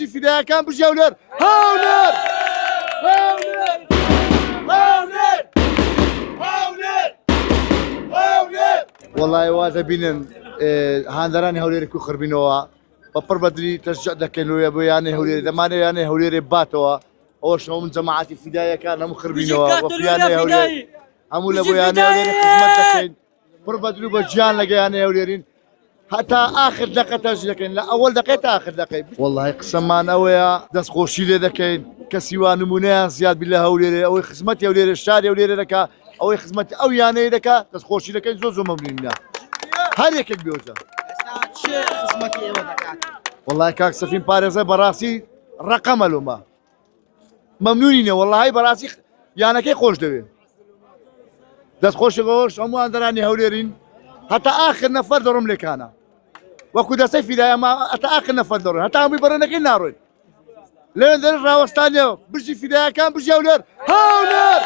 برژی فیدایەکان بژی هەولێر هەولێر هەولێر هەولێر هەولێر هەولێر وەڵای وا دەبینن هاندەرانی هەولێرێک و خڕبینەوە بەپڕ بەدری تەشجع دەکەن لێ بۆ یانەی هەولێر دەمانێ یانەی هەولێرێ باتەوە ئەوە شەو من جەماعەتی فیدایەکان هەموو خڕبینەوە بە یانەی هەولێر هەموو لە بۆ یانەی هەولێرێ خزمەت دەکەین پڕ بەدر و بە گیان لەگە یانەی هەولێرین هەتا ئاخر دەقە تەژ دەکەین لە ئەوەل دەقەی تا ئاخر دەقەی وەڵڵاهی قسەمان ئەوەیە دەستخۆشی لێ دەکەین کەسی وا نمونەیان زیاد بی لە هەولێرێ ئەوەی خزمەتی هەولێرێ شاری هەولێرێ دەکا ئەوەی خزمەتی ئەو یانەیە دەکا دەستخۆشی دەکەین زۆر زۆر مەمنونینە هەر یەکێک بێوزە وەڵڵاهی کاک سەفین پارێزە بەڕاستی ڕەقەمە لۆمە مەمنونینە وەڵڵاهی بەڕاستی یانەکەی خۆش دەوێت دەستخۆشی خۆش هەموو هاندەرانی هەولێرین هەتا ئاخر نەفەر دەڕۆم لێکانە وەکو دەستەی فیدایەمە هەتا ئاخر نەفەر دەڕۆن هەتا هەمووی بەڕێنەکەی ناڕۆین لێن دەر ڕاوەستانیەوە برژی فیدایەکان بژی هەولێر هەولێر